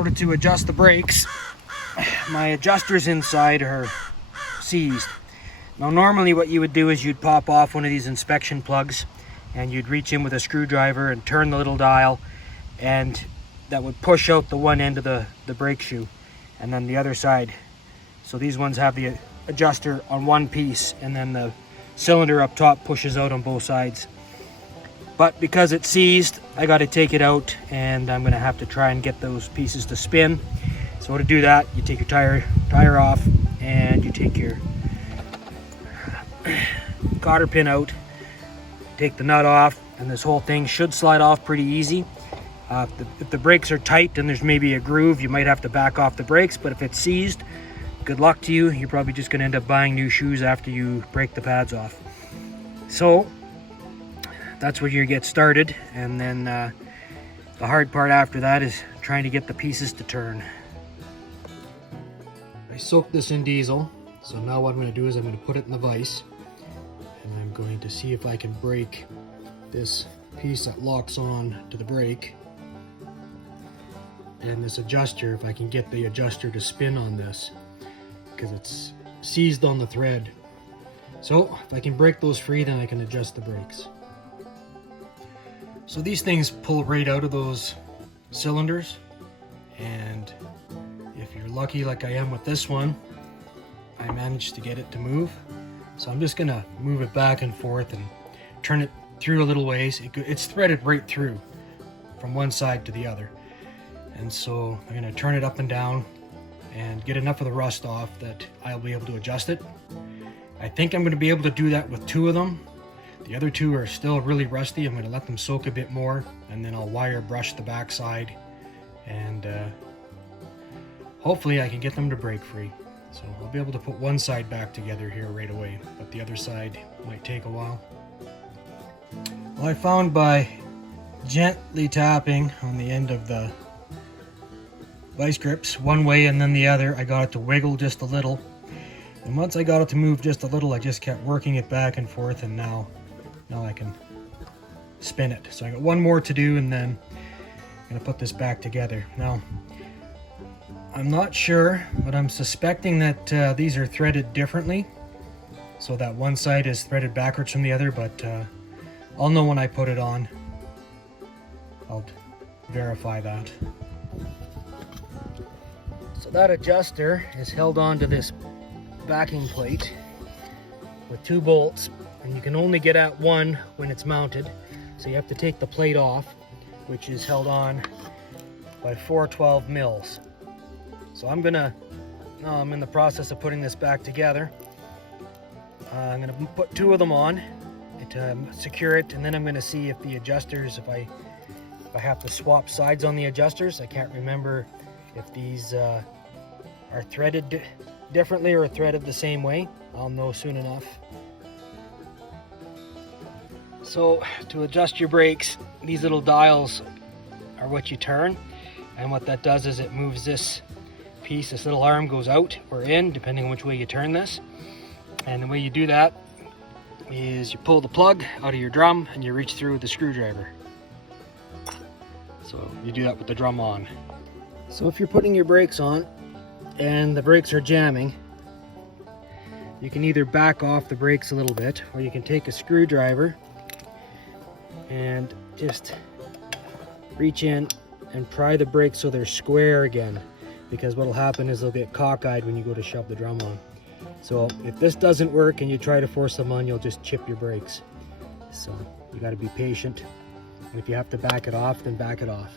order to adjust the brakes, my adjusters inside are seized. Now normally what you would do is you'd pop off one of these inspection plugs and you'd reach in with a screwdriver and turn the little dial, and that would push out the one end of the brake shoe and then the other side. So these ones have the adjuster on one piece and then the cylinder up top pushes out on both sides. But because it's seized, I got to take it out and I'm going to have to try and get those pieces to spin. So to do that, you take your tire off and you take your cotter pin out, take the nut off, and this whole thing should slide off pretty easy. If the brakes are tight and there's maybe a groove, you might have to back off the brakes, but if it's seized, good luck to you. You're probably just going to end up buying new shoes after you break the pads off. So that's where you get started, and then the hard part after that is trying to get the pieces to turn. I soaked this in diesel, so now what I'm going to do is I'm going to put it in the vise, and I'm going to see if I can break this piece that locks on to the brake, and this adjuster, if I can get the adjuster to spin on this, because it's seized on the thread. So if I can break those free, then I can adjust the brakes. So these things pull right out of those cylinders, and if you're lucky like I am with this one, I managed to get it to move. So I'm just gonna move it back and forth and turn it through a little ways. It's threaded right through from one side to the other. And so I'm gonna turn it up and down and get enough of the rust off that I'll be able to adjust it. I think I'm gonna be able to do that with two of them. The other two are still really rusty. I'm going to let them soak a bit more, and then I'll wire brush the back side, and hopefully I can get them to break free. So I'll be able to put one side back together here right away, but the other side might take a while. Well, I found by gently tapping on the end of the vice grips one way and then the other, I got it to wiggle just a little. And once I got it to move just a little, I just kept working it back and forth, and now I can spin it. So I got one more to do, and then I'm going to put this back together. Now, I'm not sure, but I'm suspecting that these are threaded differently, so that one side is threaded backwards from the other, but I'll know when I put it on. I'll verify that. So that adjuster is held onto this backing plate with two bolts, and you can only get at one when it's mounted, so you have to take the plate off, which is held on by 412 mils. So I'm in the process of putting this back together. I'm gonna put two of them on to secure it, and then I'm gonna see if the adjusters, if I have to swap sides on the adjusters. I can't remember if these are threaded differently or threaded the same way. I'll know soon enough. So to adjust your brakes, these little dials are what you turn, and what that does is it moves this piece. This little arm goes out or in, depending on which way you turn this. And the way you do that is you pull the plug out of your drum and you reach through with the screwdriver. So you do that with the drum on. So if you're putting your brakes on and the brakes are jamming, you can either back off the brakes a little bit, or you can take a screwdriver and just reach in and pry the brakes so they're square again, because what will happen is they'll get cockeyed when you go to shove the drum on. So if this doesn't work and you try to force them on, you'll just chip your brakes. So you got to be patient, and if you have to back it off, then back it off.